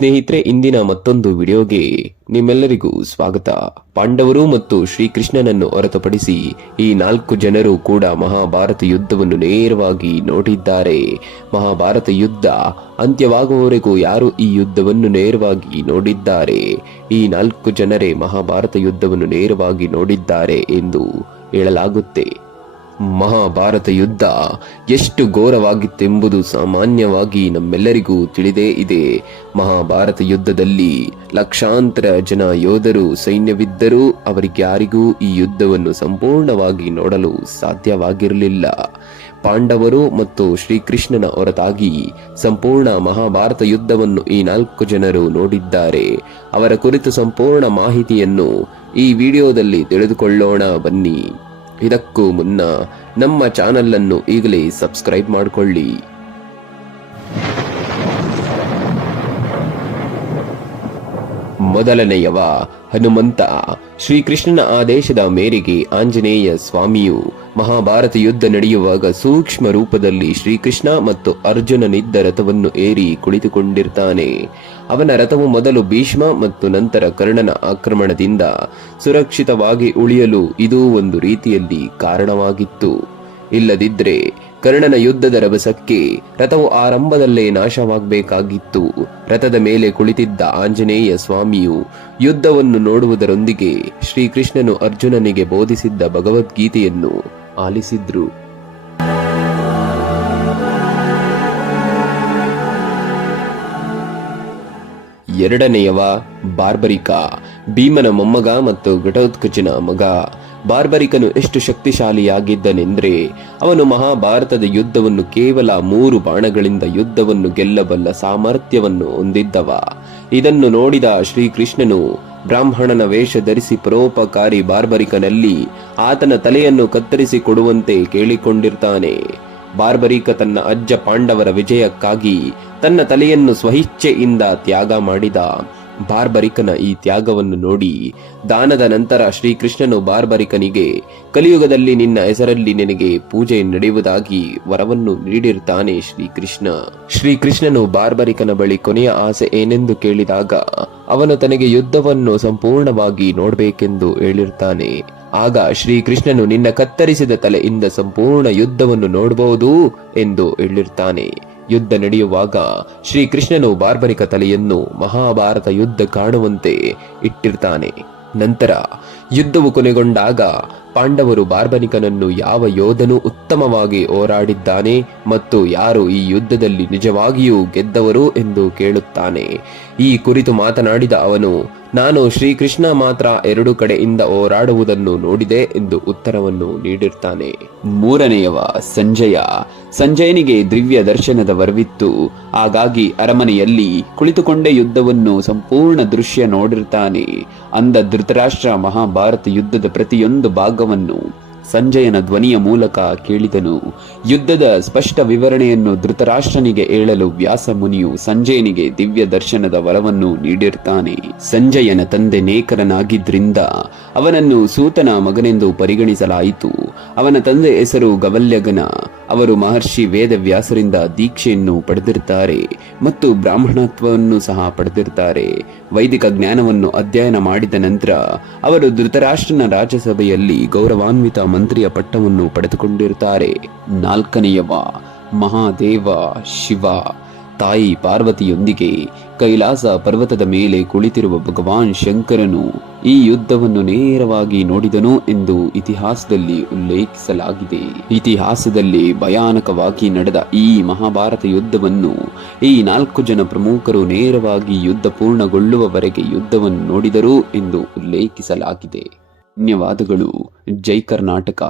ಸ್ನೇಹಿತರೆ, ಇಂದಿನ ಮತ್ತೊಂದು ವಿಡಿಯೋಗೆ ನಿಮ್ಮೆಲ್ಲರಿಗೂ ಸ್ವಾಗತ. ಪಾಂಡವರು ಮತ್ತು ಶ್ರೀಕೃಷ್ಣನನ್ನು ಹೊರತುಪಡಿಸಿ ಈ 4 ಜನರು ಕೂಡ ಮಹಾಭಾರತ ಯುದ್ಧವನ್ನು ನೇರವಾಗಿ ನೋಡಿದ್ದಾರೆ. ಮಹಾಭಾರತ ಯುದ್ಧ ಅಂತ್ಯವಾಗುವವರೆಗೂ ಯಾರು ಈ ಯುದ್ಧವನ್ನು ನೇರವಾಗಿ ನೋಡಿದ್ದಾರೆ? ಈ 4 ಜನರೇ ಮಹಾಭಾರತ ಯುದ್ಧವನ್ನು ನೇರವಾಗಿ ನೋಡಿದ್ದಾರೆ ಎಂದು ಹೇಳಲಾಗುತ್ತೆ. ಮಹಾಭಾರತ ಯುದ್ಧ ಎಷ್ಟು ಘೋರವಾಗಿತ್ತೆಂಬುದು ಸಾಮಾನ್ಯವಾಗಿ ನಮ್ಮೆಲ್ಲರಿಗೂ ತಿಳಿದೇ ಇದೆ. ಮಹಾಭಾರತ ಯುದ್ಧದಲ್ಲಿ ಲಕ್ಷಾಂತರ ಜನ ಯೋಧರು ಸೈನ್ಯವಿದ್ದರೂ ಅವರಿಗ್ಯಾರಿಗೂ ಈ ಯುದ್ಧವನ್ನು ಸಂಪೂರ್ಣವಾಗಿ ನೋಡಲು ಸಾಧ್ಯವಾಗಿರಲಿಲ್ಲ. ಪಾಂಡವರು ಮತ್ತು ಶ್ರೀಕೃಷ್ಣನ ಹೊರತಾಗಿ ಸಂಪೂರ್ಣ ಮಹಾಭಾರತ ಯುದ್ಧವನ್ನು ಈ 4 ಜನರು ನೋಡಿದ್ದಾರೆ. ಅವರ ಕುರಿತು ಸಂಪೂರ್ಣ ಮಾಹಿತಿಯನ್ನು ಈ ವಿಡಿಯೋದಲ್ಲಿ ತಿಳಿದುಕೊಳ್ಳೋಣ ಬನ್ನಿ. ಇದಕ್ಕೂ ಮುನ್ನ ನಮ್ಮ ಚಾನೆಲ್ ಅನ್ನು ಈಗಲೇ ಸಬ್ಸ್ಕ್ರೈಬ್ ಮಾಡಿಕೊಳ್ಳಿ. ಮೊದಲನೆಯವ ಹನುಮಂತ. ಶ್ರೀಕೃಷ್ಣನ ಆದೇಶದ ಮೇರೆಗೆ ಆಂಜನೇಯ ಸ್ವಾಮಿಯು ಮಹಾಭಾರತ ಯುದ್ಧ ನಡೆಯುವಾಗ ಸೂಕ್ಷ್ಮ ರೂಪದಲ್ಲಿ ಶ್ರೀಕೃಷ್ಣ ಮತ್ತು ಅರ್ಜುನನಿದ್ದ ರಥವನ್ನು ಏರಿ ಕುಳಿತುಕೊಂಡಿರ್ತಾನೆ. ಅವನ ರಥವು ಮೊದಲು ಭೀಷ್ಮ ಮತ್ತು ನಂತರ ಕರ್ಣನ ಆಕ್ರಮಣದಿಂದ ಸುರಕ್ಷಿತವಾಗಿ ಉಳಿಯಲು ಇದು ಒಂದು ರೀತಿಯಲ್ಲಿ ಕಾರಣವಾಗಿತ್ತು. ಇಲ್ಲದಿದ್ರೆ ಕರ್ಣನ ಯುದ್ಧದ ರಭಸಕ್ಕೆ ರಥವು ಆರಂಭದಲ್ಲೇ ನಾಶವಾಗಬೇಕಾಗಿತ್ತು. ರಥದ ಮೇಲೆ ಕುಳಿತಿದ್ದ ಆಂಜನೇಯ ಸ್ವಾಮಿಯು ಯುದ್ಧವನ್ನು ನೋಡುವುದರೊಂದಿಗೆ ಶ್ರೀಕೃಷ್ಣನು ಅರ್ಜುನನಿಗೆ ಬೋಧಿಸಿದ್ದ ಭಗವದ್ಗೀತೆಯನ್ನು ಆಲಿಸಿದ್ರು. ಎರಡನೆಯವ ಬಾರ್ಬರಿಕ. ಭೀಮನ ಮೊಮ್ಮಗ ಮತ್ತು ಘಟೋತ್ಕಚನ ಮಗ. ಬಾರ್ಬರಿಕನು ಎಷ್ಟು ಶಕ್ತಿಶಾಲಿಯಾಗಿದ್ದನೆಂದ್ರೆ ಅವನು ಮಹಾಭಾರತದ ಯುದ್ಧವನ್ನು ಕೇವಲ 3 ಬಾಣಗಳಿಂದ ಯುದ್ಧವನ್ನು ಗೆಲ್ಲಬಲ್ಲ ಸಾಮರ್ಥ್ಯವನ್ನು ಹೊಂದಿದ್ದವ. ಇದನ್ನು ನೋಡಿದ ಶ್ರೀಕೃಷ್ಣನು ಬ್ರಾಹ್ಮಣನ ವೇಷ ಧರಿಸಿ ಪರೋಪಕಾರಿ ಬಾರ್ಬರಿಕನಲ್ಲಿ ಆತನ ತಲೆಯನ್ನು ಕತ್ತರಿಸಿ ಕೊಡುವಂತೆ ಕೇಳಿಕೊಂಡಿರ್ತಾನೆ. ಬಾರ್ಬರಿಕ ತನ್ನ ಅಜ್ಜ ಪಾಂಡವರ ವಿಜಯಕ್ಕಾಗಿ ತನ್ನ ತಲೆಯನ್ನು ಸ್ವಇಚ್ಛೆಯಿಂದ ತ್ಯಾಗ ಮಾಡಿದ. ಬಾರ್ಬರಿಕನ ಈ ತ್ಯಾಗವನ್ನು ನೋಡಿ ದಾನದ ನಂತರ ಶ್ರೀಕೃಷ್ಣನು ಬಾರ್ಬರಿಕನಿಗೆ ಕಲಿಯುಗದಲ್ಲಿ ನಿನ್ನ ಹೆಸರಲ್ಲಿ ನಿನಗೆ ಪೂಜೆ ನಡೆಯುವುದಾಗಿ ವರವನ್ನು ನೀಡಿರ್ತಾನೆ. ಶ್ರೀಕೃಷ್ಣನು ಬಾರ್ಬರಿಕನ ಬಳಿ ಕೊನೆಯ ಆಸೆ ಏನೆಂದು ಕೇಳಿದಾಗ ಅವನು ತನಗೆ ಯುದ್ಧವನ್ನು ಸಂಪೂರ್ಣವಾಗಿ ನೋಡಬೇಕೆಂದು ಹೇಳಿರ್ತಾನೆ. ಆಗ ಶ್ರೀಕೃಷ್ಣನು ನಿನ್ನ ಕತ್ತರಿಸಿದ ತಲೆಯಿಂದ ಸಂಪೂರ್ಣ ಯುದ್ಧವನ್ನು ನೋಡಬಹುದು ಎಂದು ಹೇಳಿರ್ತಾನೆ. ಯುದ್ಧ ನಡೆಯುವಾಗ ಶ್ರೀಕೃಷ್ಣನು ಬಾರ್ಬರಿಕ ತಲೆಯನ್ನು ಮಹಾಭಾರತ ಯುದ್ಧ ಕಾಣುವಂತೆ ಇಟ್ಟಿರ್ತಾನೆ. ನಂತರ ಯುದ್ಧವು ಕೊನೆಗೊಂಡಾಗ ಪಾಂಡವರು ಬಾರ್ಬರಿಕನನ್ನು ಯಾವ ಯೋಧನು ಉತ್ತಮವಾಗಿ ಹೋರಾಡಿದ್ದಾನೆ ಮತ್ತು ಯಾರು ಈ ಯುದ್ಧದಲ್ಲಿ ನಿಜವಾಗಿಯೂ ಗೆದ್ದವರು ಎಂದು ಕೇಳುತ್ತಾನೆ. ಈ ಕುರಿತು ಮಾತನಾಡಿದ ಅವನು, ನಾನು ಶ್ರೀಕೃಷ್ಣ ಮಾತ್ರ 2 ಕಡೆಯಿಂದ ಹೋರಾಡುವುದನ್ನು ನೋಡಿದೆ ಎಂದು ಉತ್ತರವನ್ನು ನೀಡಿರ್ತಾನೆ. ಮೂರನೆಯವ ಸಂಜಯ. ಸಂಜಯನಿಗೆ ದಿವ್ಯ ದರ್ಶನದ ವರವಿತ್ತು. ಹಾಗಾಗಿ ಅರಮನೆಯಲ್ಲಿ ಕುಳಿತುಕೊಂಡೇ ಯುದ್ಧವನ್ನು ಸಂಪೂರ್ಣ ದೃಶ್ಯ ನೋಡಿರ್ತಾನೆ. ಅಂದ ಧೃತರಾಷ್ಟ್ರ ಮಹಾಭಾರತ ಯುದ್ಧದ ಪ್ರತಿಯೊಂದು ಭಾಗವನ್ನು ಸಂಜಯನ ಧ್ವನಿಯ ಮೂಲಕ ಕೇಳಿದನು. ಯುದ್ಧದ ಸ್ಪಷ್ಟ ವಿವರಣೆಯನ್ನು ಧೃತರಾಷ್ಟ್ರನಿಗೆ ಹೇಳಲು ವ್ಯಾಸ ಮುನಿಯು ಸಂಜಯನಿಗೆ ದಿವ್ಯ ದರ್ಶನದ ವರವನ್ನು ನೀಡಿರ್ತಾನೆ. ಸಂಜಯನ ತಂದೆ ನೇಕರನಾಗಿದ್ರಿಂದ ಅವನನ್ನು ಸೂತನ ಮಗನೆಂದು ಪರಿಗಣಿಸಲಾಯಿತು. ಅವನ ತಂದೆ ಹೆಸರು ಗವಲ್ಯಗನ. ಅವರು ಮಹರ್ಷಿ ವೇದವ್ಯಾಸರಿಂದ ದೀಕ್ಷೆಯನ್ನು ಪಡೆದಿರ್ತಾರೆ ಮತ್ತು ಬ್ರಾಹ್ಮಣತ್ವವನ್ನು ಸಹ ಪಡೆದಿರ್ತಾರೆ. ವೈದಿಕ ಜ್ಞಾನವನ್ನು ಅಧ್ಯಯನ ಮಾಡಿದ ನಂತರ ಅವರು ಧೃತರಾಷ್ಟ್ರನ ರಾಜ್ಯಸಭೆಯಲ್ಲಿ ಗೌರವಾನ್ವಿತ ಮಂತ್ರಿಯ ಪಟ್ಟವನ್ನು ಪಡೆದುಕೊಂಡಿರುತ್ತಾರೆ. ನಾಲ್ಕನೆಯವ ಮಹಾದೇವ ಶಿವ. ತಾಯಿ ಪಾರ್ವತಿಯೊಂದಿಗೆ ಕೈಲಾಸ ಪರ್ವತದ ಮೇಲೆ ಕುಳಿತಿರುವ ಭಗವಾನ್ ಶಂಕರನು ಈ ಯುದ್ಧವನ್ನು ನೇರವಾಗಿ ನೋಡಿದನು ಎಂದು ಇತಿಹಾಸದಲ್ಲಿ ಉಲ್ಲೇಖಿಸಲಾಗಿದೆ. ಇತಿಹಾಸದಲ್ಲಿ ಭಯಾನಕವಾಗಿ ನಡೆದ ಈ ಮಹಾಭಾರತ ಯುದ್ಧವನ್ನು ಈ 4 ಜನ ಪ್ರಮುಖರು ನೇರವಾಗಿ ಯುದ್ಧ ಪೂರ್ಣಗೊಳ್ಳುವವರೆಗೆ ಯುದ್ಧವನ್ನು ನೋಡಿದರು ಎಂದು ಉಲ್ಲೇಖಿಸಲಾಗಿದೆ. ಧನ್ಯವಾದಗಳು. ಜೈ ಕರ್ನಾಟಕ.